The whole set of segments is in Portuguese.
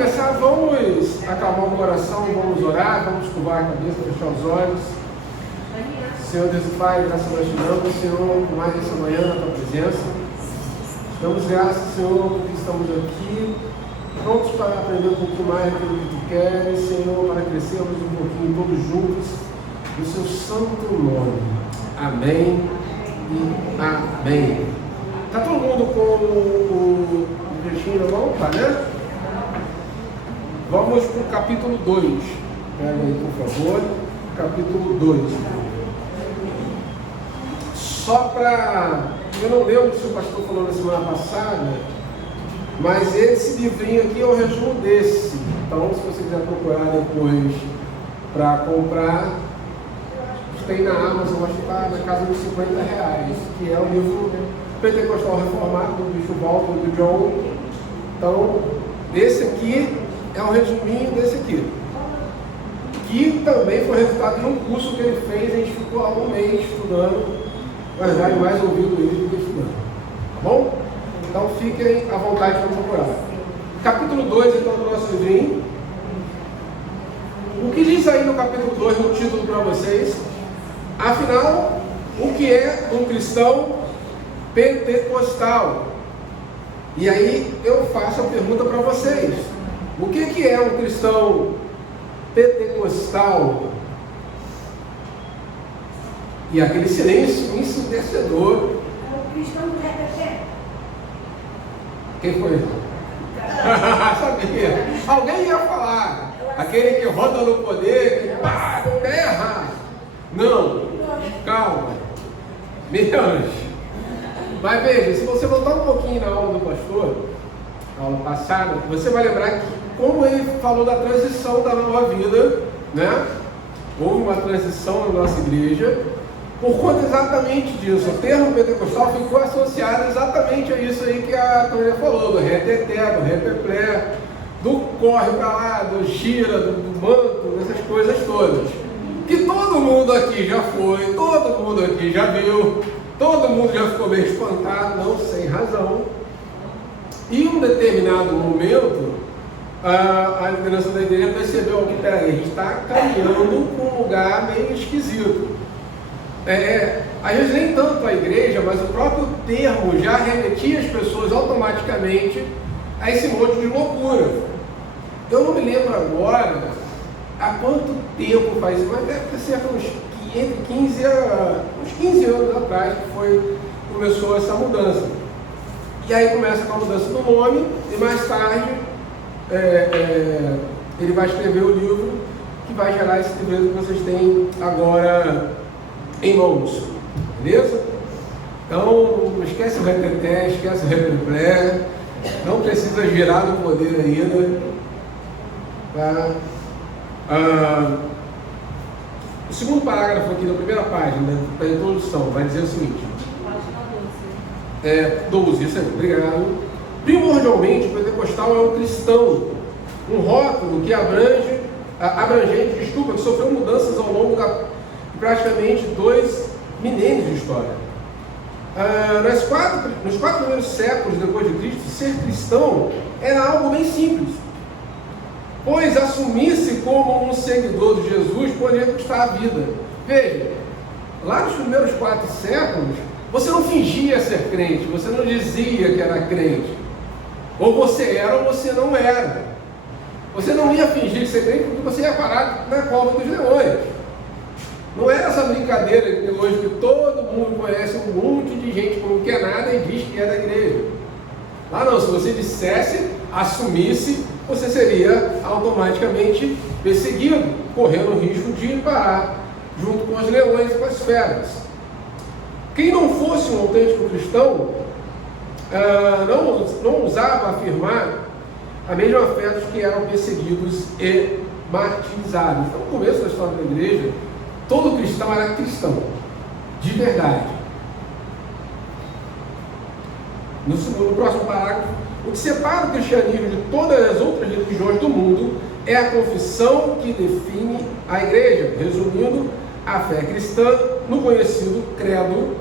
começar, vamos acalmar o coração, vamos orar, vamos curvar a cabeça, fechar os olhos. Senhor Deus e Pai, graças a nós te damos, Senhor, por mais essa manhã na tua presença. Damos graças, Senhor, porque estamos aqui, prontos para aprender um pouquinho mais daquilo que tu queres, Senhor, para crescermos um pouquinho todos juntos, no seu santo nome. Amém e amém. Está todo mundo com o textinho na mão? Tá, né? Vamos para o capítulo 2. Pega aí, por favor. Capítulo 2. Só para... Eu não lembro se o pastor falou na semana passada, mas esse livrinho aqui é o resumo desse. Então, se você quiser procurar depois para comprar, tem na Amazon, acho que está na casa dos R$50, que é o livro Pentecostal Reformado, do Bicho Walton, do John. Então, esse aqui é um resuminho desse aqui, que também foi resultado de um curso que ele fez. A gente ficou há um mês estudando, mas vai mais ouvindo ele do que estudando, tá bom? Então fiquem à vontade para procurar. Capítulo 2, então, do nosso livrinho. O que diz aí no capítulo 2, no título para vocês? Afinal, o que é um cristão pentecostal? E aí eu faço a pergunta para vocês: o que é um cristão pentecostal? E aquele silêncio ensurdecedor. É o cristão do repeté. Quem foi? Sabia? Alguém ia falar. Aquele que roda no poder, que pá, terra. Não, calma. Menos. Mas veja, se você voltar um pouquinho na aula do pastor, na aula passada, você vai lembrar que como ele falou da transição da nova vida, né? Houve uma transição na nossa igreja, por conta exatamente disso. O termo pentecostal ficou associado exatamente a isso aí que a Tânia falou, do reteté, do reteplé, do corre para lá, do gira, do manto, dessas coisas todas. Que todo mundo aqui já foi, todo mundo aqui já viu, todo mundo já ficou meio espantado, não sem razão. E em um determinado momento, a liderança da igreja percebeu que a gente está caminhando para um lugar meio esquisito. Às vezes nem tanto a igreja, mas o próprio termo já remetia as pessoas automaticamente a esse monte de loucura. Eu não me lembro agora há quanto tempo faz isso, mas deve ter cerca de uns 15 anos atrás que começou essa mudança. E aí começa com a mudança do nome, e mais tarde ele vai escrever o livro que vai gerar esse livro que vocês têm agora em mãos, beleza? Então, não esquece o reteté, esquece o reteplé, não precisa girar no poder ainda, tá? O segundo parágrafo aqui da primeira página da introdução vai dizer o seguinte: página 12, isso aí, obrigado. Primordialmente, o pentecostal é um cristão, um rótulo que abrangente, que sofreu mudanças ao longo de praticamente 2 milênios de história. Nos 4 primeiros séculos depois de Cristo, ser cristão era algo bem simples, pois assumir-se como um seguidor de Jesus poderia custar a vida. Veja, lá nos primeiros 4 séculos, você não fingia ser crente, você não dizia que era crente. Ou você era ou você não era. Você não ia fingir ser crente porque você ia parar na cova dos leões. Não era essa brincadeira que hoje que todo mundo conhece um monte de gente que não quer nada e diz que é da igreja. Lá não, se você dissesse, assumisse, você seria automaticamente perseguido, correndo o risco de parar junto com os leões e com as feras. Quem não fosse um autêntico cristão não ousava afirmar a mesma fé dos que eram perseguidos e martirizados. Então, no começo da história da igreja, todo cristão era cristão, de verdade. No próximo parágrafo, o que separa o cristianismo de todas as outras religiões do mundo é a confissão que define a igreja, resumindo, a fé cristã no conhecido credo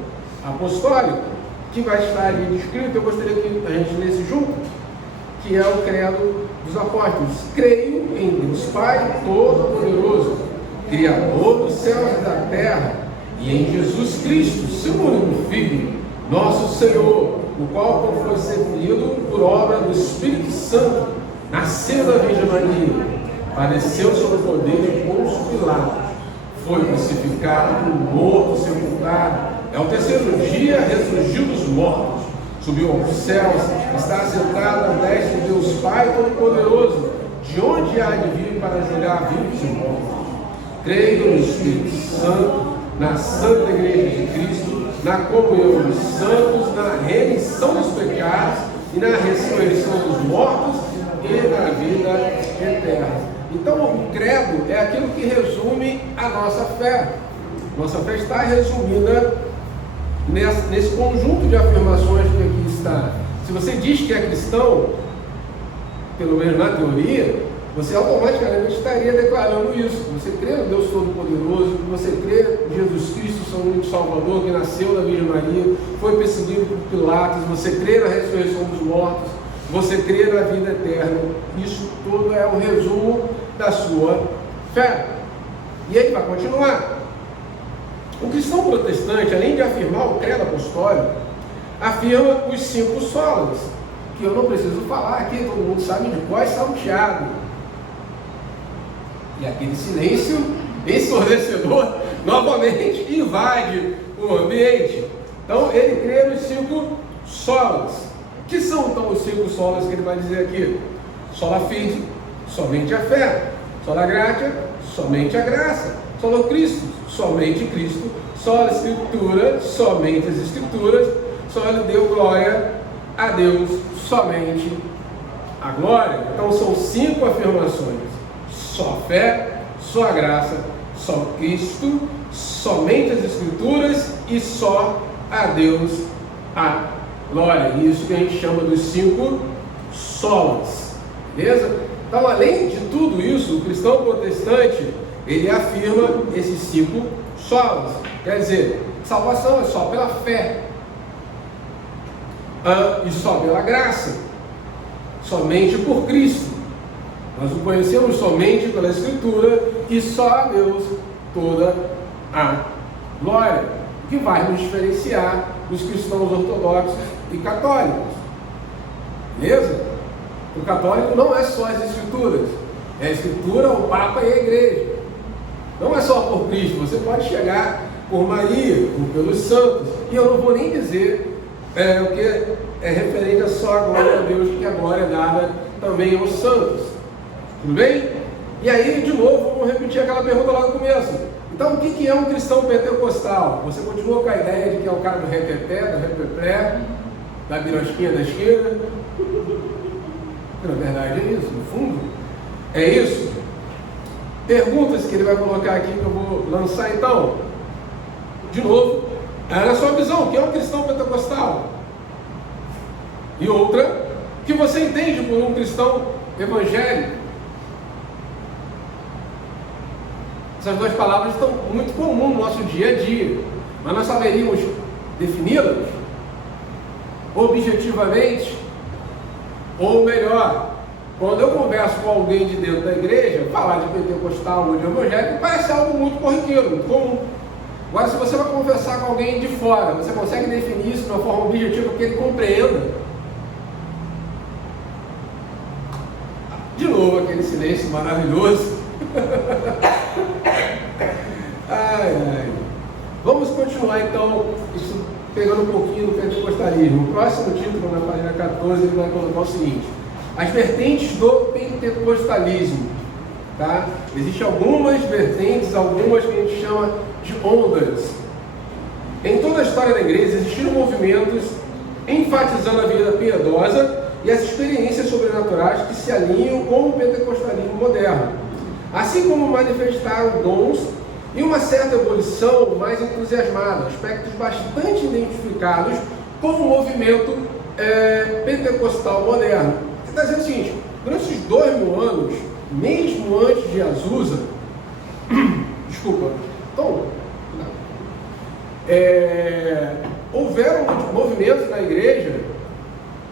apostólico, que vai estar ali descrito. Eu gostaria que a gente lesse junto, que é o credo dos apóstolos: creio em Deus Pai Todo-Poderoso, Criador dos céus e da terra, e em Jesus Cristo, seu único Filho, nosso Senhor, o qual foi concebido por obra do Espírito Santo, nasceu da Virgem Maria, padeceu sob o poder de Pôncio Pilatos, foi crucificado, morto, sepultado, ao terceiro dia ressurgiu dos mortos, subiu aos céus, está sentado à destra de Deus Pai Todo-Poderoso, de onde há de vir para julgar vivos e mortos. Creio no Espírito Santo, na Santa Igreja de Cristo, na comunhão dos santos, na remissão dos pecados e na ressurreição dos mortos e na vida eterna. Então, o credo é aquilo que resume a nossa fé. Nossa fé está resumida nesse conjunto de afirmações que aqui está. Se você diz que é cristão, pelo menos na teoria, você automaticamente estaria declarando isso. Você crê no Deus Todo-Poderoso, você crê em Jesus Cristo, seu único Salvador, que nasceu da Virgem Maria, foi perseguido por Pilatos, você crê na ressurreição dos mortos, você crê na vida eterna. Isso tudo é o resumo da sua fé. E ele vai continuar. O cristão protestante, além de afirmar o credo apostólico, afirma os 5 solas, que eu não preciso falar aqui, todo mundo sabe de qual é salteado. E aquele silêncio ensurdecedor novamente invade o ambiente. Então ele crê nos 5 solas. O que são então os 5 solas que ele vai dizer aqui? Sola fide, somente a fé. Sola gratia, somente a graça. Sola Cristo, somente Cristo. Sola Escritura, somente as Escrituras. Sola deu glória a Deus, somente a glória. Então são 5 afirmações: só fé, só a graça, só Cristo, somente as Escrituras e só a Deus a glória. Isso que a gente chama dos 5 solas. Beleza? Então, além de tudo isso, o cristão protestante, ele afirma esses 5 solas. Quer dizer, salvação é só pela fé, e só pela graça, somente por Cristo. Nós o conhecemos somente pela Escritura e só a Deus toda a glória, que vai nos diferenciar dos cristãos ortodoxos e católicos. Beleza? O católico não é só as Escrituras, é a Escritura, o Papa e a Igreja. Não é só por Cristo, você pode chegar por Maria, ou pelos santos, e eu não vou nem dizer o que é referente a só a glória a Deus, que a glória é dada também aos santos. Tudo bem? E aí, de novo, vamos repetir aquela pergunta lá no começo. Então, o que é um cristão pentecostal? Você continua com a ideia de que é o cara do reteté, do repepré, da birosquinha da esquerda? Na verdade é isso, no fundo é isso. Perguntas que ele vai colocar aqui que eu vou lançar então. De novo, na sua visão, o que é um cristão pentecostal? E outra, o que você entende por um cristão evangélico? Essas 2 palavras estão muito comuns no nosso dia a dia, mas nós saberíamos defini-las objetivamente, ou melhor, quando eu converso com alguém de dentro da igreja, falar de pentecostal ou de evangélico parece algo muito corriqueiro, muito comum. Agora, se você vai conversar com alguém de fora, você consegue definir isso de uma forma objetiva que ele compreenda? De novo, aquele silêncio maravilhoso. Vamos continuar então, isso, pegando um pouquinho do pentecostalismo. O próximo título, na página 14, ele vai colocar o seguinte: as vertentes do pentecostalismo. Tá? Existem algumas vertentes, algumas que a gente chama de ondas. Em toda a história da igreja existiram movimentos enfatizando a vida piedosa e as experiências sobrenaturais que se alinham com o pentecostalismo moderno, assim como manifestaram dons e uma certa evolução mais entusiasmada, aspectos bastante identificados com o movimento pentecostal moderno. Ele está dizendo o seguinte: durante esses 2000 anos, mesmo antes de Azusa, houveram movimentos na igreja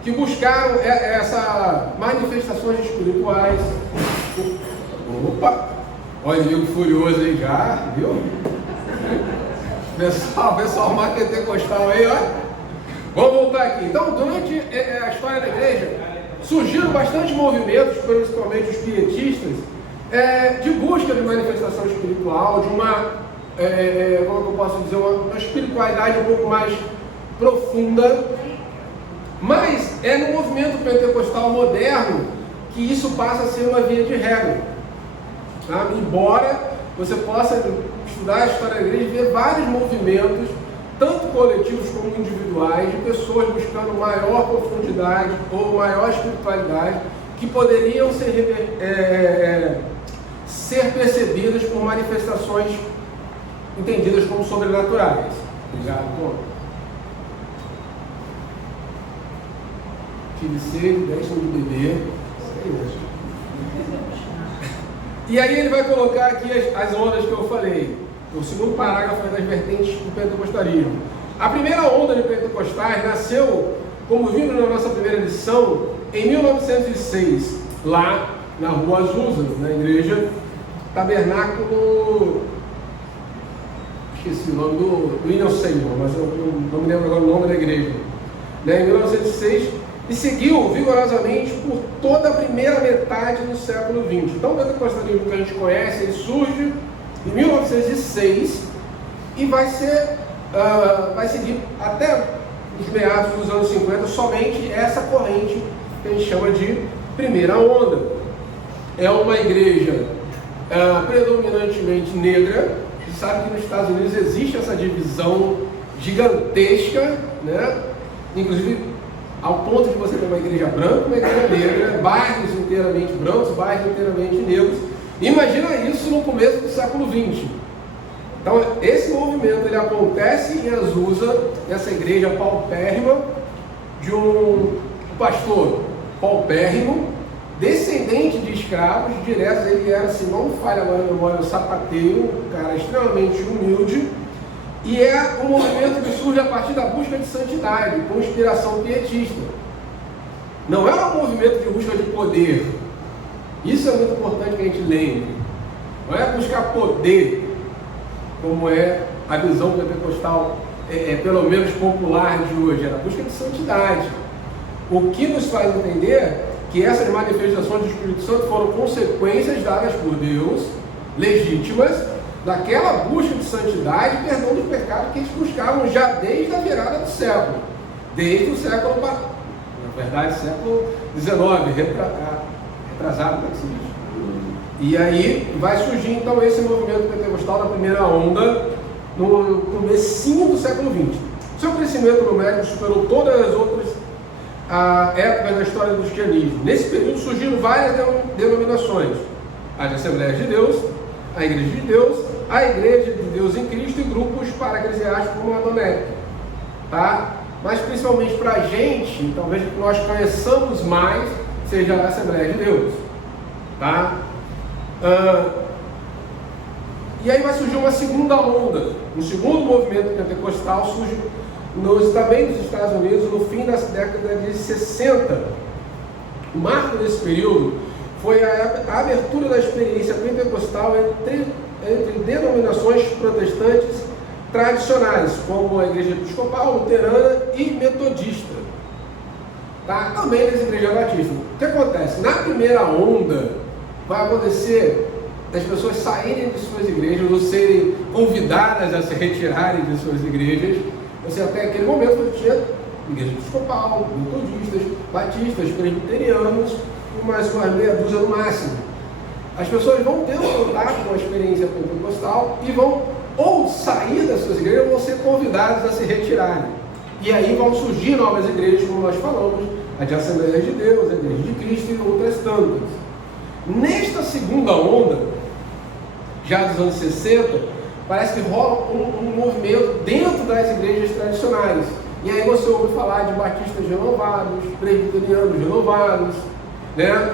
que buscaram essas manifestações espirituais. Opa! Olha o furioso aí já, viu? Pessoal mais pentecostal aí, ó. Vamos voltar aqui. Então, durante a história da igreja, surgiram bastante movimentos, principalmente os pietistas, de busca de manifestação espiritual, de uma, como eu posso dizer, uma espiritualidade um pouco mais profunda. Mas é no movimento pentecostal moderno que isso passa a ser uma via de regra. Tá? Embora você possa estudar a história da igreja e ver vários movimentos, tanto coletivos como individuais, de pessoas buscando maior profundidade ou maior espiritualidade, que poderiam ser percebidas por manifestações entendidas como sobrenaturais. Obrigado, Tom. Tive sede, deixa-me de beber. E aí ele vai colocar aqui as ondas que eu falei. O segundo parágrafo é das vertentes do pentecostalismo. A primeira onda de pentecostais nasceu, como vimos na nossa primeira lição, em 1906, lá na Rua Azusa, na igreja Tabernáculo. Esqueci o nome do William Seymour, mas eu não me lembro agora o nome da igreja. Em 1906, e seguiu vigorosamente por toda a primeira metade do século XX. Então, o pentecostalismo que a gente conhece, ele surge em 1906 e vai seguir até os meados dos anos 50 somente essa corrente que a gente chama de primeira onda. É uma igreja predominantemente negra. Você sabe que nos Estados Unidos existe essa divisão gigantesca, né? Inclusive ao ponto de você ter uma igreja branca, uma igreja negra, bairros inteiramente brancos, bairros inteiramente negros. Imagina isso no começo do século XX. Então, esse movimento ele acontece em Azusa, nessa igreja paupérrima, de um pastor paupérrimo, descendente de escravos diretos. Ele era, se não me falha agora a memória, um sapateiro, um cara extremamente humilde. E é um movimento que surge a partir da busca de santidade, com inspiração pietista. Não é um movimento de busca de poder. Isso é muito importante que a gente lembre. Não é buscar poder, como é a visão pentecostal, pelo menos popular de hoje. É a busca de santidade. O que nos faz entender que essas manifestações do Espírito Santo foram consequências dadas por Deus, legítimas, daquela busca de santidade e perdão do pecado que eles buscavam já desde a virada do século, desde o século, na verdade, século XIX, retrasado, como é que se diz? E aí vai surgir então esse movimento pentecostal da primeira onda no comecinho do século XX. Seu crescimento numérico superou todas as outras épocas da história do cristianismo. Nesse período surgiram várias denominações: as Assembleias de Deus, a Igreja de Deus, a Igreja de Deus em Cristo e grupos para-eclesiásticos como a Adonec, tá? Mas principalmente para a gente, talvez que nós conheçamos mais, seja a Assembleia de Deus, tá? E aí vai surgir uma segunda onda, um segundo movimento pentecostal surge também nos Estados Unidos no fim da década de 60. O marco desse período foi a abertura da experiência pentecostal entre denominações protestantes tradicionais, como a Igreja Episcopal, Luterana e Metodista, tá? Também das Igrejas Batistas. O que acontece? Na primeira onda, vai acontecer das pessoas saírem de suas igrejas ou serem convidadas a se retirarem de suas igrejas. Você até aquele momento tinha Igreja Episcopal, Metodistas, Batistas, Presbiterianos, umas meia dúzia no máximo. As pessoas vão ter um contato com a experiência pentecostal e vão ou sair das suas igrejas ou vão ser convidadas a se retirarem. E aí vão surgir novas igrejas, como nós falamos, a de Assembleias de Deus, a Igreja de Cristo e outras tantas. Nesta segunda onda, já dos anos 60, parece que rola um movimento dentro das igrejas tradicionais. E aí você ouve falar de batistas renovados, presbiterianos renovados, né?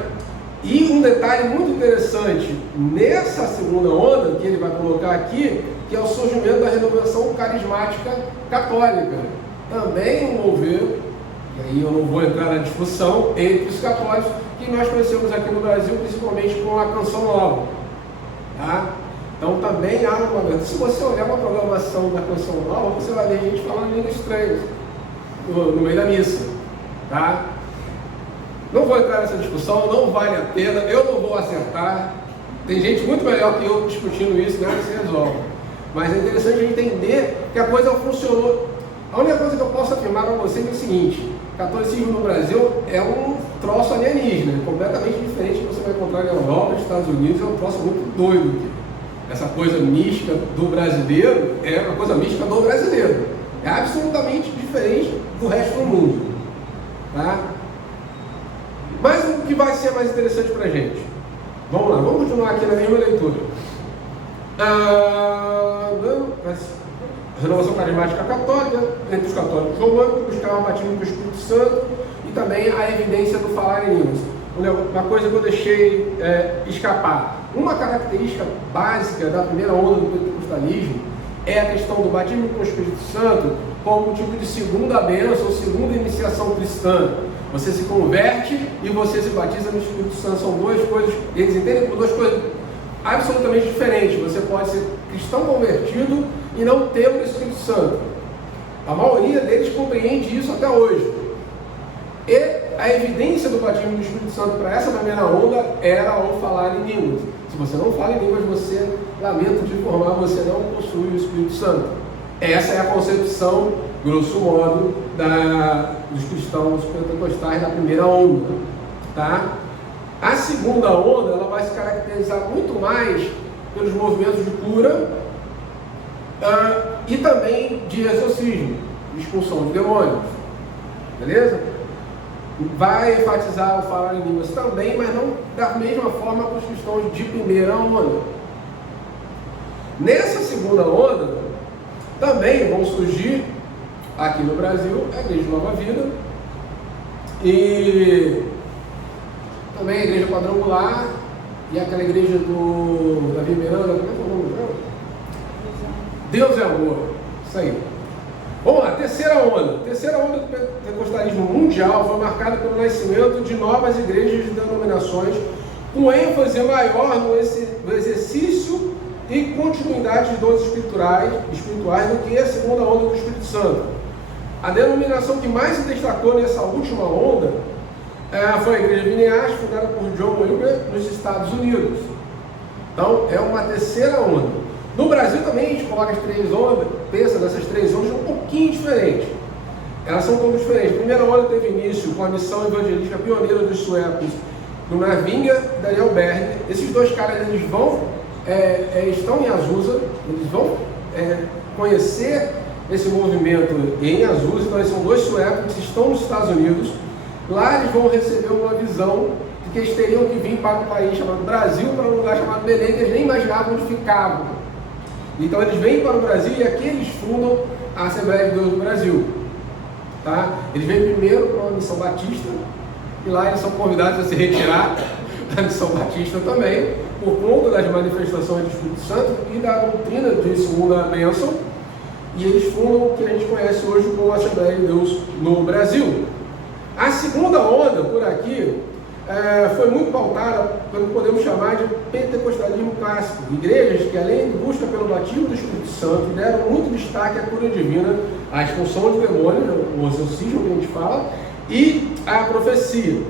E um detalhe muito interessante, nessa segunda onda, que ele vai colocar aqui, que é o surgimento da renovação carismática católica. Também um mover E aí eu não vou entrar na discussão entre os católicos que nós conhecemos aqui no Brasil, principalmente com a Canção Nova. Tá? Então também há uma... Se você olhar uma programação da Canção Nova, você vai ver gente falando línguas estranhas no meio da missa. Tá? Não vou entrar nessa discussão, não vale a pena, eu não vou acertar. Tem gente muito melhor que eu discutindo isso, nada se resolve. Mas é interessante a gente entender que a coisa funcionou. A única coisa que eu posso afirmar para vocês é o seguinte: o catolicismo no Brasil é um troço alienígena, completamente diferente do que você vai encontrar na Europa, nos Estados Unidos, é um troço muito doido. Essa coisa mística do brasileiro é uma coisa mística do brasileiro. É absolutamente diferente do resto do mundo. Tá? Mas o que vai ser mais interessante para a gente? Vamos lá, vamos continuar aqui na mesma leitura. Renovação carismática católica, entre os católicos românicos, buscar o batismo do Espírito Santo e também a evidência do falar em línguas. Uma coisa que eu deixei escapar. Uma característica básica da primeira onda do pentecostalismo é a questão do batismo com o Espírito Santo como um tipo de segunda bênção, segunda iniciação cristã. Você se converte e você se batiza no Espírito Santo. São duas coisas, eles entendem por duas coisas absolutamente diferentes. Você pode ser cristão convertido e não ter o Espírito Santo. A maioria deles compreende isso até hoje. E a evidência do batismo do Espírito Santo para essa primeira onda era o falar em línguas. Se você não fala em línguas, você, lamento de informar, você não possui o Espírito Santo. Essa é a concepção, grosso modo, dos cristãos pentecostais da primeira onda. Tá? A segunda onda ela vai se caracterizar muito mais pelos movimentos de cura e também de exorcismo, de expulsão de demônios. Beleza? Vai enfatizar o falar em línguas também, mas não da mesma forma que os cristãos de primeira onda. Nessa segunda onda, também vão surgir aqui no Brasil a Igreja Nova Vida e também a Igreja Quadrangular e aquela igreja do Davi Miranda, como é que é o nome dela? Deus é amor. Isso aí. Vamos lá, terceira onda. Terceira onda do pentecostalismo mundial foi marcada pelo nascimento de novas igrejas de denominações com ênfase maior no exercício e continuidade de dons espirituais do que a segunda onda do Espírito Santo. A denominação que mais se destacou nessa última onda foi a Igreja Vineas, fundada por John Wilber nos Estados Unidos. Então, é uma terceira onda. No Brasil também a gente coloca as três ondas, pensa nessas três ondas um pouquinho diferente. Elas são um pouco diferentes. A primeira onda teve início com a missão evangelística pioneira dos suecos, do Navinga e Daniel Berg. Esses dois caras eles vão, estão em Azusa, eles vão conhecer esse movimento em Azusa. Então eles são dois suecos que estão nos Estados Unidos. Lá eles vão receber uma visão de que eles teriam que vir para um país chamado Brasil, para um lugar chamado Belém, que eles nem imaginavam onde ficavam. Então eles vêm para o Brasil e aqui eles fundam a Assembleia de Deus do Brasil. Tá? Eles vêm primeiro para uma missão batista e lá eles são convidados a se retirar da missão batista também, por conta das manifestações do Espírito Santo e da doutrina de segunda bênção. E eles fundam o que a gente conhece hoje como a Assembleia de Deus no Brasil. A segunda onda por aqui foi muito pautada pelo que podemos chamar de pentecostalismo clássico. Igrejas que, além de busca pelo batismo do Espírito Santo, deram muito destaque à cura divina, à expulsão de demônios, o exorcismo que a gente fala, e à profecia.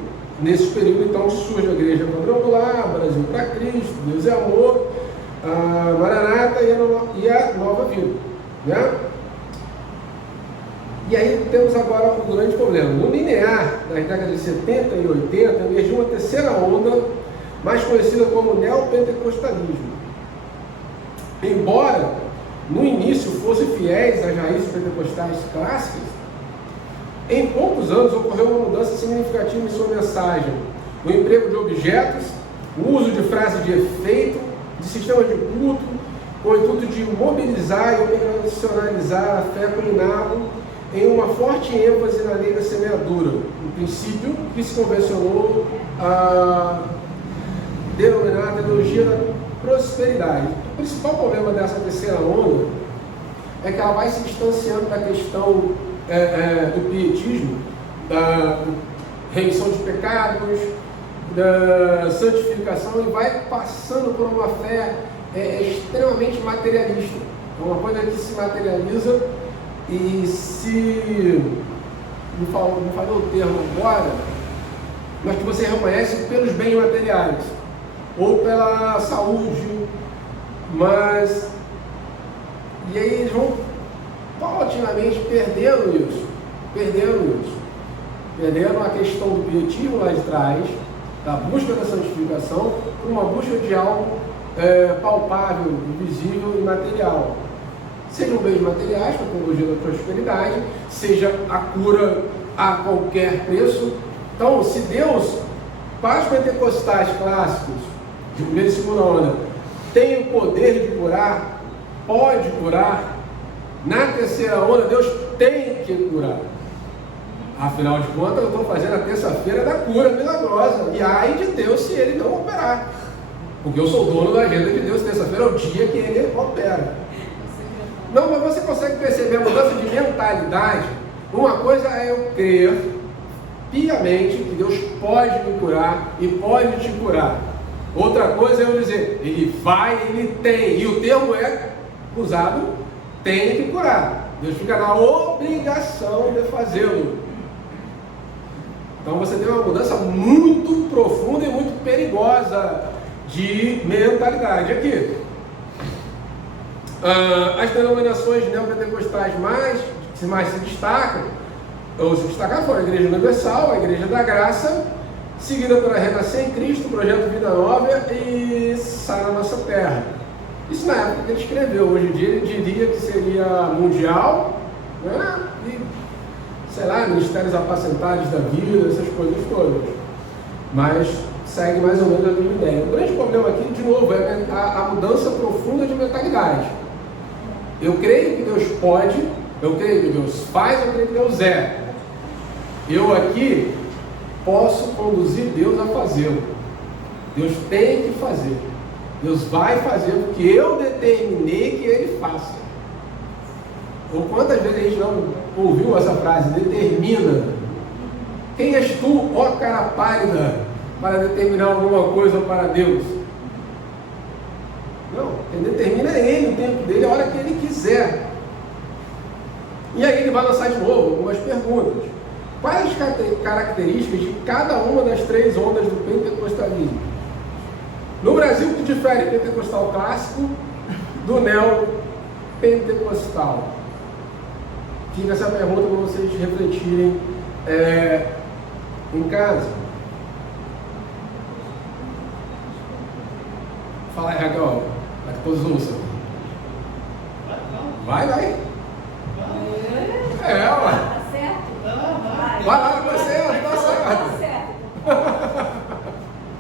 Nesse período, então, surge a Igreja Quadrangular, Brasil para Cristo, Deus é Amor, a Maranata e a Nova Vida. Né? E aí temos agora um grande problema. No linear, nas décadas de 70 e 80, emergiu uma terceira onda, mais conhecida como neopentecostalismo. Embora no início fossem fiéis às raízes pentecostais clássicas, em poucos anos ocorreu uma mudança significativa em sua mensagem. O emprego de objetos, o uso de frases de efeito, de sistemas de culto, com o intuito de mobilizar e operacionalizar a fé culminava em uma forte ênfase na lei da semeadura, um princípio que se convencionou a denominar a teologia da prosperidade. O principal problema dessa terceira onda é que ela vai se distanciando da questão do pietismo da remissão de pecados, da santificação, e vai passando por uma fé extremamente materialista. É uma coisa que se materializa e se... não falou o termo agora, mas que você reconhece pelos bens materiais, ou pela saúde, mas... E aí eles vão paulatinamente perdendo a questão do objetivo lá de trás, da busca da santificação, por uma busca de algo palpável, visível e material. Sejam bens materiais, para a teologia da prosperidade, seja a cura a qualquer preço. Então, se Deus, para os pentecostais clássicos, de primeira e segunda onda, tem o poder de curar, pode curar, na terceira onda Deus tem que curar. Afinal de contas, eu estou fazendo a terça-feira da cura milagrosa, e ai de Deus se ele não operar, porque eu sou dono da agenda de Deus. Terça-feira é o dia que ele opera. Não, mas você consegue perceber a mudança de mentalidade? Uma coisa é eu crer piamente que Deus pode me curar e pode te curar. Outra coisa é eu dizer, ele vai, ele tem, e o termo é usado, tem que curar. Deus fica na obrigação de fazê-lo. Então você tem uma mudança muito profunda e muito perigosa de mentalidade. Aqui, as denominações neopentecostais que mais se destacam, ou se destacaram, foram a Igreja Universal, a Igreja da Graça, seguida pela Renascer em Cristo, Projeto Vida Nova e Sara Nossa Terra. Isso na época que ele escreveu. Hoje em dia ele diria que seria mundial, né? E, sei lá, ministérios apacentados da vida, essas coisas todas. Mas segue mais ou menos a mesma ideia. O grande problema aqui, de novo, é a mudança profunda de mentalidade. Eu creio que Deus pode, eu creio que Deus faz, eu creio que Deus é. Eu aqui posso conduzir Deus a fazê-lo. Deus tem que fazer. Deus vai fazer o que eu determinei que Ele faça. Ou quantas vezes a gente não ouviu essa frase, determina. Quem és tu, ó cara pálida, para determinar alguma coisa para Deus? Não, quem determina é Ele, o tempo dele, a hora que Ele quiser. E aí ele vai lançar de novo algumas perguntas. Quais as características de cada uma das três ondas do pentecostalismo? No Brasil, o que difere o pentecostal clássico do neopentecostal? Fica essa pergunta para vocês refletirem em casa. Fala aí, Raquel, para que todos ouçam. Vai. Ué. Tá certo? Vai lá, tá certo. Tá certo. A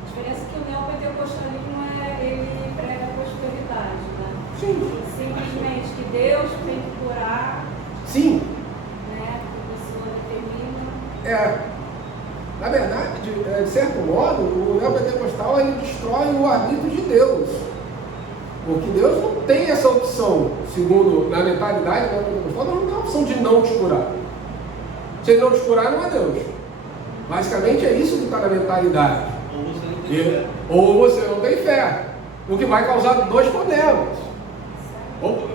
diferença é que o neopentecostalismo ele prega a prosperidade, né? Sim. Simplesmente que Deus tem que curar. Sim. Né? Que a pessoa determina. Na verdade, de certo modo, o neopentecostal ele destrói o arbítrio de Deus. Porque Deus não tem essa opção, segundo na mentalidade do neopentecostal, não tem a opção de não te curar. Se ele não te curar, não é Deus. Basicamente é isso que está na mentalidade. Ou você não tem fé. O que vai causar dois problemas. Ou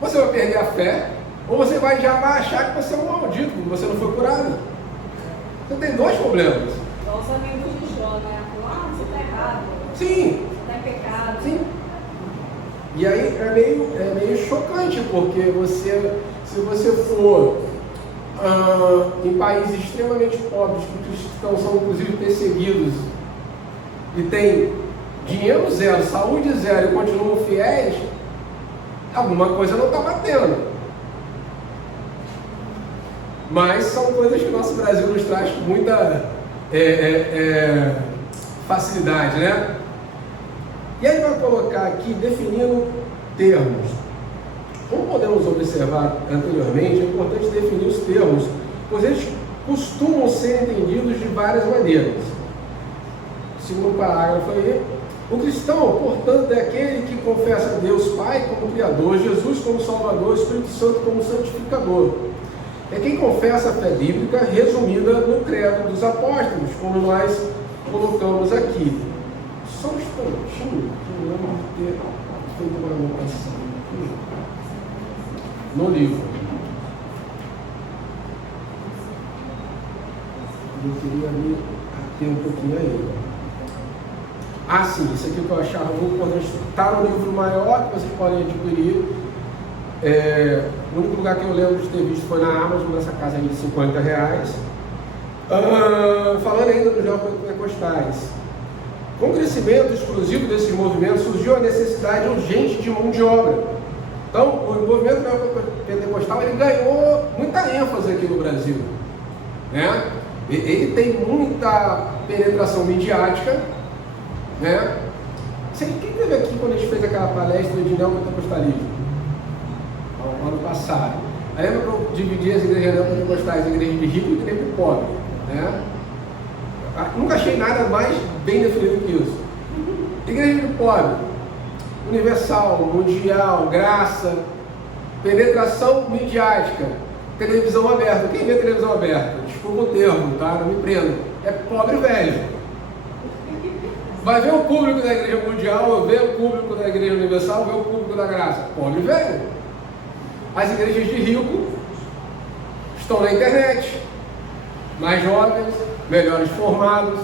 você vai perder a fé, ou você já vai achar que você é um maldito, porque você não foi curado. Você tem dois problemas. Igual os amigos de Jó, né? Você está errado. Sim. Você está em pecado. Sim. E aí é meio chocante, porque se você for em países extremamente pobres, que cristãos são inclusive perseguidos, e tem dinheiro zero, saúde zero e continuam fiéis, alguma coisa não está batendo. Mas são coisas que o nosso Brasil nos traz com muita facilidade, né? E aí vai colocar aqui, definindo termos. Como podemos observar anteriormente, é importante definir os termos, pois eles costumam ser entendidos de várias maneiras. Segundo parágrafo aí, o cristão, portanto, é aquele que confessa Deus Pai como Criador, Jesus como Salvador, Espírito Santo como Santificador. é quem confessa a fé bíblica resumida no credo dos apóstolos, como nós colocamos aqui. Só um instantinho, que eu lembro de ter feito uma anotação aqui no livro. Eu queria me ater um pouquinho a ele. Ah, sim, isso aqui que eu achava muito importante. Está no livro maior que vocês podem adquirir. O único lugar que eu lembro de ter visto foi na Amazon, nessa casa aí de R$50. Falando ainda dos jovens pentecostais. Com o crescimento exclusivo desses movimentos, surgiu a necessidade urgente de mão de obra. Então, o movimento pentecostal ele ganhou muita ênfase aqui no Brasil, né? Ele tem muita penetração midiática, né? Quem esteve aqui quando a gente fez aquela palestra de neopentecostalismo? Ano passado. Aí lembra que eu dividi as igrejas neopentecostais em igrejas de rico e igreja de pobre, né? Nunca achei nada mais bem definido que isso. Igreja de pobre, universal, mundial, graça, penetração midiática, televisão aberta. Quem vê televisão aberta? Desculpa o termo, tá? Não me prenda. É pobre velho. Vai ver o público da igreja mundial, ver o público da igreja universal, ver o público da graça. Pobre velho. As igrejas de rico estão na internet. Mais jovens, melhores formados.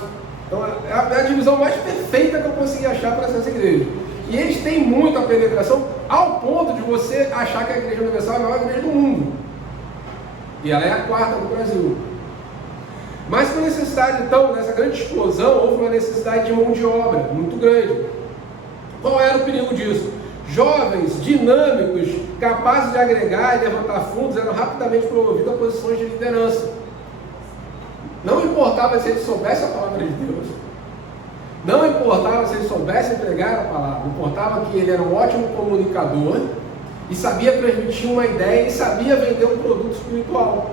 Então é a divisão mais perfeita que eu consegui achar para essas igrejas. E eles têm muita penetração ao ponto de você achar que a igreja universal é a maior igreja do mundo. E ela é a quarta do Brasil. Mas com a necessidade, então, dessa grande explosão, houve uma necessidade de mão de obra muito grande. Qual era o perigo disso? Jovens, dinâmicos, capazes de agregar e levantar fundos, eram rapidamente promovidos a posições de liderança. Não importava se eles soubessem a palavra de Deus, não importava se eles soubessem pregar a palavra, importava que ele era um ótimo comunicador e sabia transmitir uma ideia e sabia vender um produto espiritual.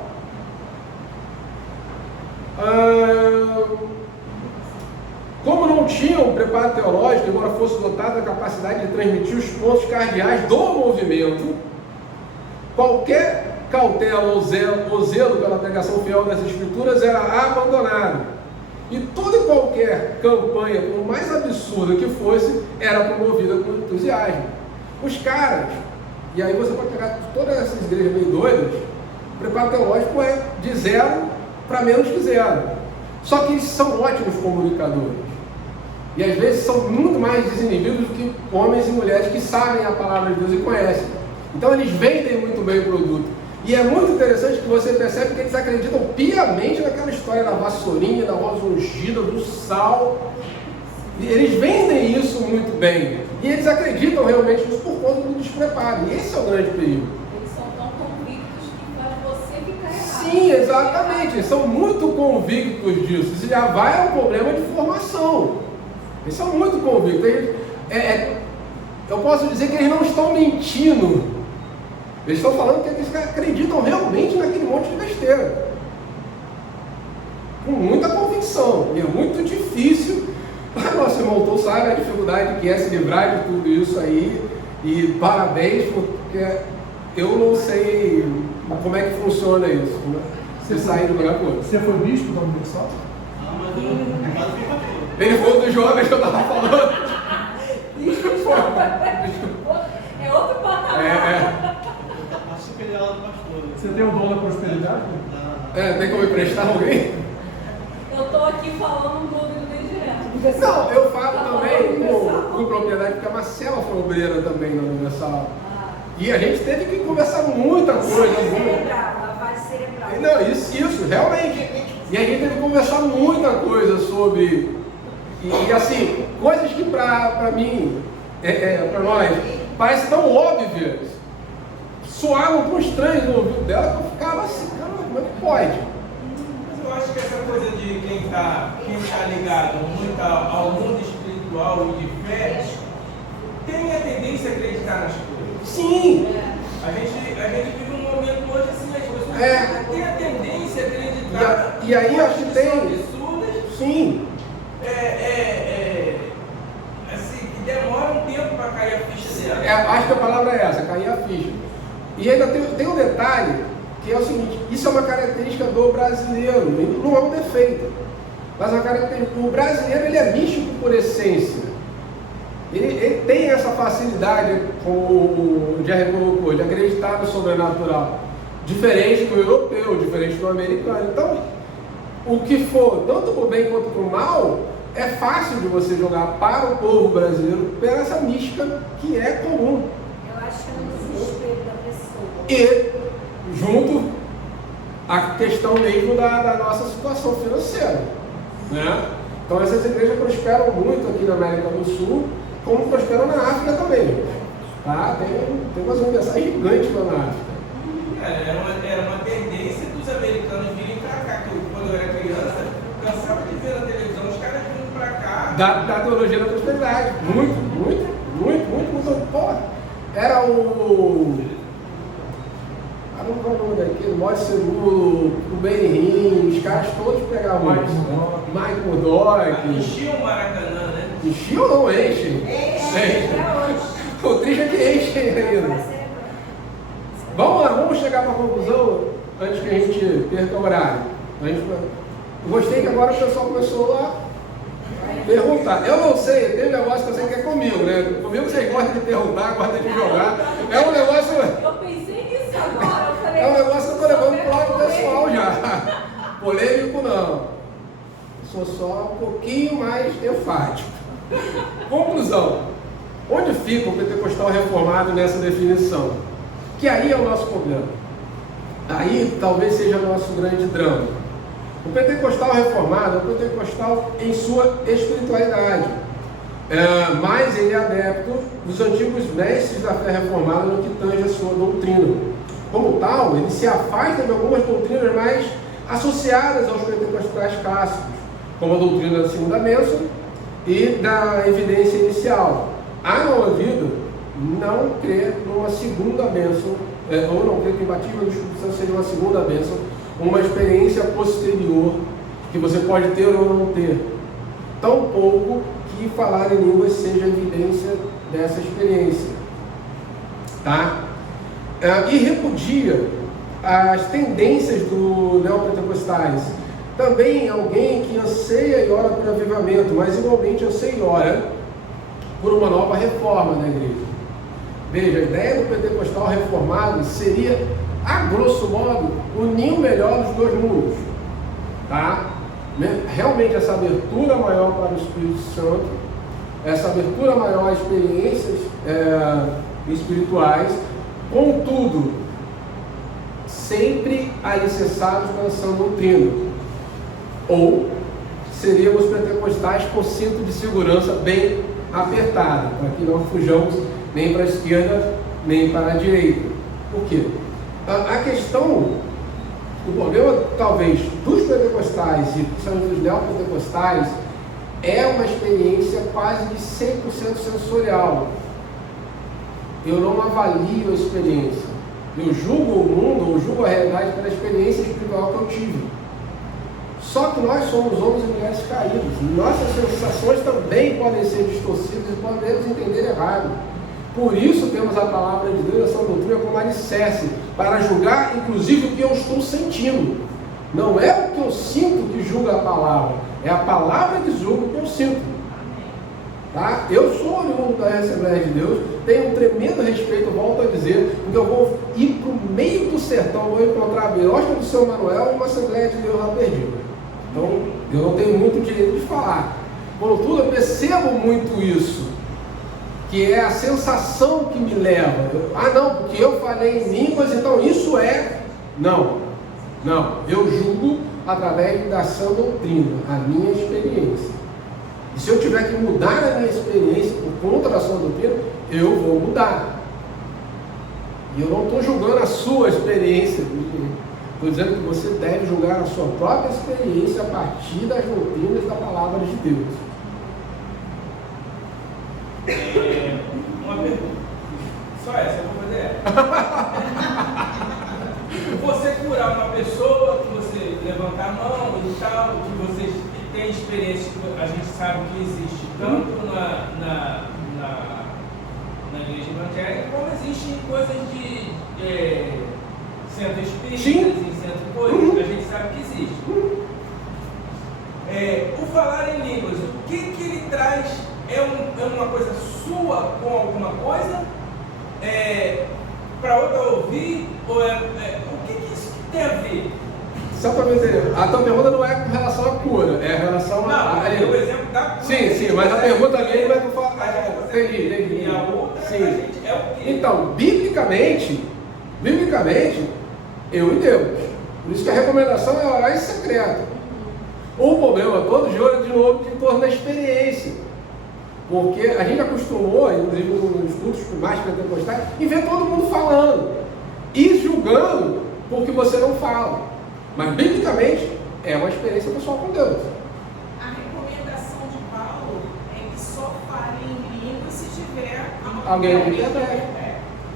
Como não tinham preparo teológico, embora fosse dotado da capacidade de transmitir os pontos cardeais do movimento, qualquer cautela ou zelo pela pregação fiel das Escrituras era abandonado. E toda e qualquer campanha, por mais absurda que fosse, era promovida com entusiasmo. Os caras, e aí você pode pegar todas essas igrejas meio doidas, o preparo teológico é de 0 para menos que 0. Só que eles são ótimos comunicadores. E às vezes são muito mais desinibidos do que homens e mulheres que sabem a palavra de Deus e conhecem. Então eles vendem muito bem o produto. E é muito interessante que você percebe que eles acreditam piamente naquela história da vassourinha, da rosa ungida, do sal. E eles vendem isso muito bem. E eles acreditam realmente nisso por conta do despreparo. E esse é o grande perigo. Eles são tão convictos que faz você ficar errado. Sim, exatamente. Eles são muito convictos disso. Isso já vai ao problema de formação. Eles são muito convictos. Eu posso dizer que eles não estão mentindo. Eles estão falando que eles acreditam realmente naquele monte de besteira. Com muita convicção. E é muito difícil. Mas nosso irmão Tom sabe a dificuldade que é se livrar de tudo isso aí. E parabéns, porque eu não sei como é que funciona isso. Você sair do lugar por. Você foi bispo da Universal? Ele foi um dos jovens que eu estava falando. É outro patamar. Você tem o dom da prosperidade? Tem como emprestar alguém? Eu estou aqui falando do clube do direto. Não, eu falo também com propriedade, porque a Marcela foi obreira também na Universal. E a gente teve que conversar muita coisa. Lavagem cerebral. Não, isso, realmente. E a gente teve que conversar muita coisa sobre. E assim, coisas que pra mim, pra nós, parecem tão óbvias, soavam tão estranhos no ouvido dela que eu ficava assim, cara, como é que pode? Mas eu acho que essa coisa de quem tá ligado muito ao mundo espiritual e de fé, tem a tendência a acreditar nas coisas. Sim! A gente vive um momento hoje assim, as pessoas têm a tendência a acreditar. E aí eu acho que tem. Absurdas. Sim! Assim, que demora um tempo para cair a ficha dela. Acho que a palavra é essa, cair a ficha. E ainda tem um detalhe que é o seguinte, isso é uma característica do brasileiro, não é um defeito, mas uma característica, o brasileiro ele é místico por essência, ele tem essa facilidade, como o Jerry colocou, de acreditar no sobrenatural, diferente do europeu, diferente do americano. Então, o que for, tanto para o bem quanto para o mal, é fácil de você jogar para o povo brasileiro pela essa mística que é comum. Eu acho que é no desespero da pessoa. E junto a questão mesmo da nossa situação financeira, né? Então essas igrejas prosperam muito aqui na América do Sul, como prosperam na África também, tá? Tem umas universidades gigantes lá na África. Era uma tendência dos americanos virem para cá, que quando eu era criança, cansava de ver na televisão os caras vindo para cá. Da teologia da prosperidade, muito. Pô, era o... Não é o nome daquele, Moisés Segulo, o Benihim, os caras todos pegavam isso, né? Mike Murdock. Enchiam o Maracanã, né? Enchiam ou não enchem? O triste é que enchem ainda. Vamos lá, vamos chegar para a conclusão antes que a gente perca o horário. Eu gostei que agora o pessoal começou a perguntar. Eu não sei, tem um negócio que eu sei que é comigo, né? Comigo vocês gostam de perguntar, gostam de jogar. É um negócio. Eu pensei nisso agora, eu falei. É um negócio que eu estou levando para o lado pessoal já. Polêmico não. Sou só um pouquinho mais enfático. Conclusão. Onde fica o pentecostal reformado nessa definição? Que aí é o nosso problema. Aí talvez seja o nosso grande drama. O pentecostal reformado é o pentecostal em sua espiritualidade. Mas ele é adepto dos antigos mestres da fé reformada no que tange a sua doutrina. Como tal, ele se afasta de algumas doutrinas mais associadas aos pentecostais clássicos, como a doutrina da segunda bênção e da evidência inicial. A não havido não crer numa segunda bênção, ou não crer que o batismo do Espírito Santo seja uma segunda bênção, uma experiência posterior que você pode ter ou não ter. Tampouco que falar em línguas seja evidência dessa experiência. Tá? E repudia as tendências do neopentecostais. Também alguém que anseia e ora por avivamento, mas igualmente anseia e ora por uma nova reforma na igreja. Veja, a ideia do pentecostal reformado seria, a grosso modo, unir o melhor dos dois mundos. Tá? Realmente essa abertura maior para o Espírito Santo, essa abertura maior a experiências espirituais, contudo, sempre alicerçados pela sã doutrina. Ou seríamos pentecostais com cinto de segurança bem apertado, para que não fujamos nem para a esquerda, nem para a direita. Por quê? A questão, o problema talvez dos pentecostais e principalmente dos neopentecostais é uma experiência quase de 100% sensorial. Eu não avalio a experiência. Eu julgo o mundo, ou julgo a realidade pela experiência espiritual que eu tive. Só que nós somos homens e mulheres caídos. Nossas sensações também podem ser distorcidas e podemos entender errado. Por isso temos a palavra de Deus, essa doutrina como alicerce, para julgar inclusive o que eu estou sentindo. Não é o que eu sinto que julga a palavra, é a palavra que julga o que eu sinto. Tá? Eu sou oriundo da Assembleia de Deus, tenho um tremendo respeito, volto a dizer, porque eu vou ir para o meio do sertão, vou encontrar a Biosca do São Manuel e uma Assembleia de Deus lá perdida. Então, eu não tenho muito direito de falar. Contudo, eu percebo muito isso, que é a sensação que me leva. Não, porque eu falei em línguas, então isso é... Não, eu julgo através da sã doutrina, a minha experiência. E se eu tiver que mudar a minha experiência por conta da sua doutrina, eu vou mudar. E eu não estou julgando a sua experiência. Estou dizendo que você deve julgar a sua própria experiência a partir das doutrinas da palavra de Deus. Uma pergunta. Só essa, eu vou fazer essa. Você curar uma pessoa, que você levantar a mão e tal, que você tem experiência, que a gente sabe que existe tanto na igreja evangélica, como existem coisas de centro espírita, Sim. em centro político, a gente sabe que existe. O falar em línguas, o que ele traz? É uma coisa sua com alguma coisa? Para outra ouvir? Ou o que isso tem a ver? Só para me entender, a tua pergunta não é com relação à cura, é em relação Não, a é o exemplo da cura. Sim, mas a pergunta dele vai falar. Entendi. E a outra, Sim. a gente é o quê? Então, biblicamente, eu e Deus. Por isso que a recomendação é orar em secreto. O problema todo gira de novo em torno da experiência. Porque a gente acostumou, inclusive nos cultos mais pentecostais, em ver todo mundo falando e julgando porque você não fala. Mas, biblicamente, é uma experiência pessoal com Deus. A recomendação de Paulo é que só fale em língua se tiver Alguém que interprete.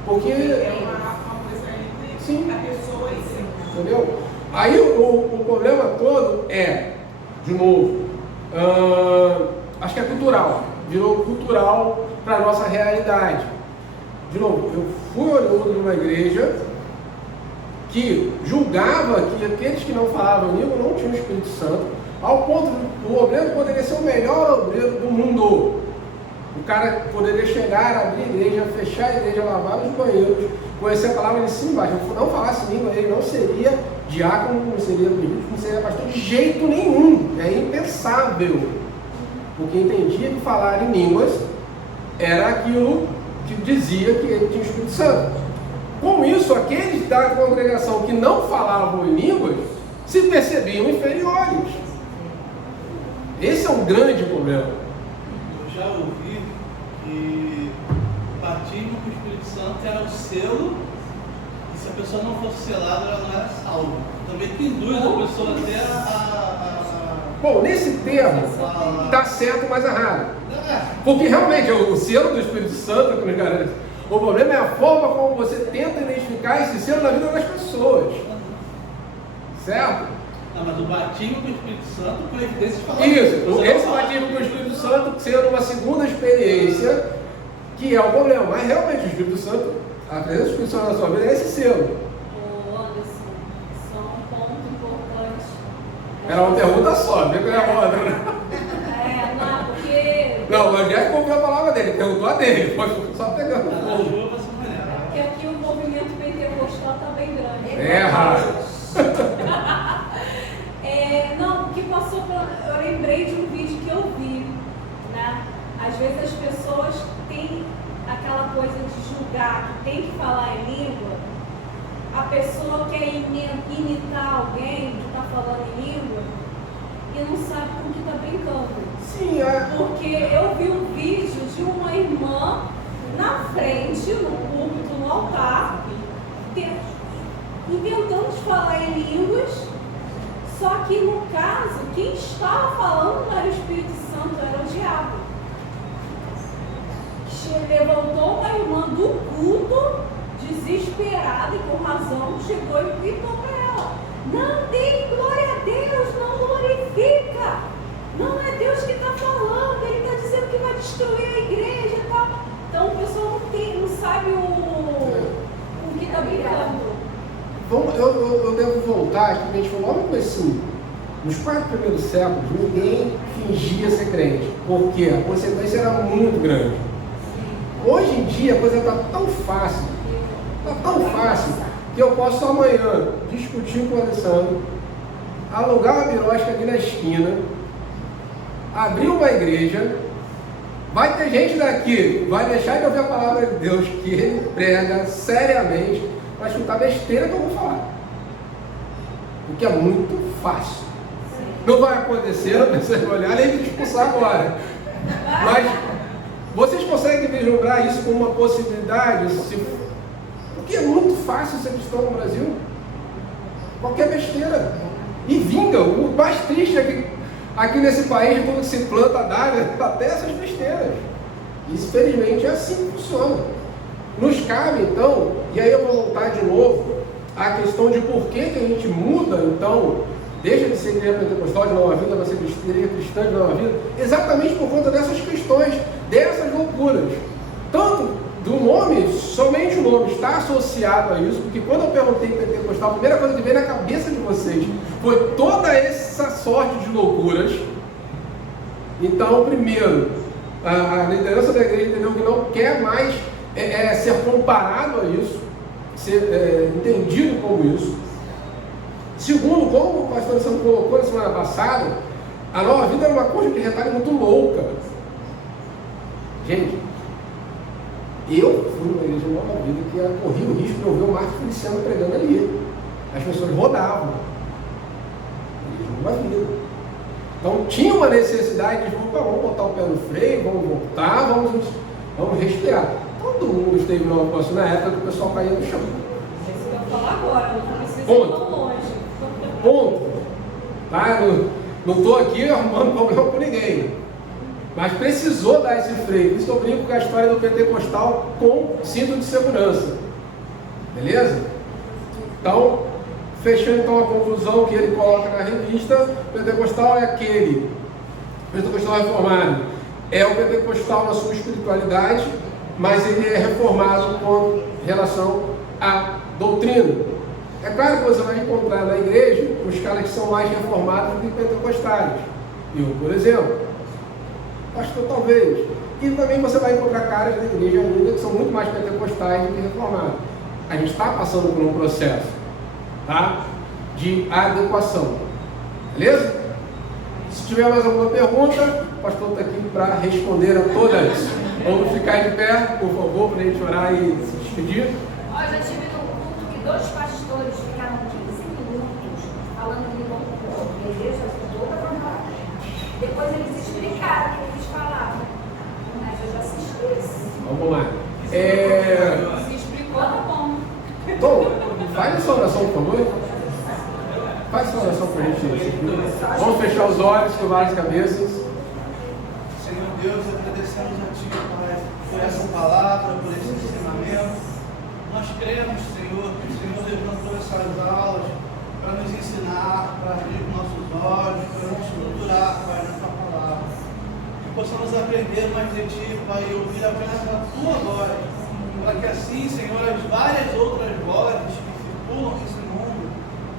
Porque, É uma coisa entre Sim. a pessoa e Deus. entendeu? Aí o problema todo é, de novo, acho que é cultural. Virou cultural para a nossa realidade. De novo, eu fui oriundo de uma igreja que julgava que aqueles que não falavam língua não tinham o Espírito Santo, ao ponto do obreiro poderia ser o melhor obreiro do mundo. O cara poderia chegar, abrir a igreja, fechar a igreja, lavar os banheiros, conhecer a palavra de cima e embaixo. Se não falasse língua, ele não seria diácono, não seria presbítero, não seria pastor de jeito nenhum. É impensável. Porque entendia que falar em línguas era aquilo que dizia que ele tinha o Espírito Santo. Com isso, aqueles da congregação que não falavam em línguas se percebiam inferiores. Esse é um grande problema. Eu já ouvi que o batismo com o Espírito Santo era o selo, e se a pessoa não fosse selada, ela não era salva. Também que induz a pessoa até Bom, nesse termo, está certo, mas errado. Porque realmente o selo do Espírito Santo que nos garante. O problema é a forma como você tenta identificar esse selo na vida das pessoas. Certo? Não, mas o batismo com o Espírito Santo com evidências falando. Isso, esse batismo com o Espírito Santo sendo uma segunda experiência, que é o problema. Mas realmente o Espírito Santo, a presença do Espírito Santo na sua vida é esse selo. Ô Anderson, só um ponto importante. Era uma pergunta só, não é que era outra, né? Não, porque. Não, mas já cumpriu a palavra dele, perguntou a dele, pode só pegando Na fogo. chuva, se molhar. Porque aqui o movimento pentecostal está bem grande. É errado. Não, o que passou eu lembrei de um vídeo que eu vi, né? Às vezes as pessoas têm aquela coisa de julgar que tem que falar em língua. A pessoa quer imitar alguém que está falando em língua e não sabe com o que está brincando. Sim, é. Porque eu vi um vídeo de uma irmã na frente, no púlpito, no altar, inventando de falar em línguas, só que no caso, quem estava falando não era o Espírito Santo, era o diabo. Levantou uma irmã do culto, desesperada e com razão, chegou e gritou para ela: não dê glória a Deus, não glorifica. Não é Deus que está falando, Ele está dizendo que vai destruir a igreja e tal. Então o pessoal não sabe o que está brincando. Eu devo voltar aqui, que a gente falou logo no comecinho. Nos 4 primeiros séculos, ninguém fingia ser crente, porque a consequência era muito grande. Hoje em dia a coisa está tão fácil, que eu posso amanhã discutir com o Alessandro, alugar uma birosca ali na esquina, abrir uma igreja, vai ter gente daqui, vai deixar de ouvir a palavra de Deus que ele prega seriamente, vai escutar besteira que eu vou falar. Porque é muito fácil. Não vai acontecer, não precisa olhar nem me expulsar agora. Mas vocês conseguem vislumbrar isso como uma possibilidade? Porque é muito fácil ser cristão no Brasil. Qualquer besteira. E vinga. O mais triste é que aqui nesse país tudo que se planta dá, até essas besteiras. Isso, felizmente, é assim que funciona. Nos cabe, então, e aí eu vou voltar de novo à questão de por que a gente muda, então, deixa de ser igreja pentecostal de nova vida para ser igreja cristã de nova vida, exatamente por conta dessas questões, dessas loucuras. Tanto do nome somente o nome está associado a isso, porque quando eu perguntei pentecostal, a primeira coisa que veio na cabeça de vocês foi toda essa sorte de loucuras. Então, primeiro, a liderança da igreja entendeu que não quer mais ser comparado a isso, ser entendido como isso. Segundo, como o pastor Santo colocou na semana passada, a nova vida era uma coisa de retalho muito louca. Gente, eu fui numa igreja nova vida que corri o risco de ouvir o Marcos Feliciano pregando ali. As pessoas rodavam. Igreja nova vida. Então tinha uma necessidade de vamos botar o pé no freio, vamos voltar, vamos respirar. Todo mundo esteve no apóstolo na época que o pessoal caía no chão. Isso que eu vou falar agora, não precisa ir Ponto. tão longe. Ponto. Tá? Não estou aqui arrumando problema com ninguém. Mas precisou dar esse freio. Por isso eu brinco com a história do pentecostal com cinto de segurança. Beleza? Então, fechando então a conclusão que ele coloca na revista, o pentecostal é aquele. O pentecostal reformado é o pentecostal na sua espiritualidade, mas ele é reformado com relação à doutrina. É claro que você vai encontrar na igreja os caras que são mais reformados do que pentecostais. Eu, por exemplo, pastor talvez. E também você vai encontrar caras da igreja ainda que são muito mais pentecostais do que reformados. A gente está passando por um processo, tá, de adequação. Beleza? Se tiver mais alguma pergunta, o pastor está aqui para responder a todas. Vamos ficar de pé, por favor, para a gente orar e se despedir. Ó, já tive num culto que 2 pastores ficaram 15 minutos falando em língua com o outro. A igreja toda avançada. Depois eles explicaram o que eles falavam. Mas eu já assisti isso. Vamos lá. Se explicou, tá bom. Tom, faz essa oração, por favor. Faz essa oração para a gente. Vamos fechar os olhos, curvar as cabeças. Senhor Deus, agradecemos a Ti, Pai, por essa palavra, por esse ensinamento. Nós cremos, Senhor, que o Senhor levantou essas aulas para nos ensinar, para abrir nossos olhos, para nos estruturar, Pai, na Tua palavra. Que possamos aprender mais de Ti, Pai, e ouvir apenas a Tua voz, para que assim, Senhor, as várias outras vozes que circulam nesse mundo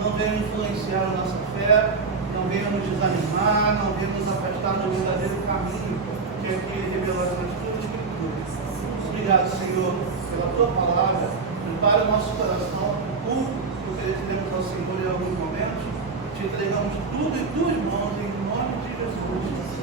não venham influenciar a nossa fé, não venham nos desanimar, não venham nos afastar do verdadeiro caminho que é aquele revelado nas Tuas Escrituras. Obrigado, Senhor, pela Tua palavra. Prepara o nosso coração para o culto, porque recebemos ao Senhor em alguns momentos. Te entregamos tudo em Tuas mãos, em nome de Jesus.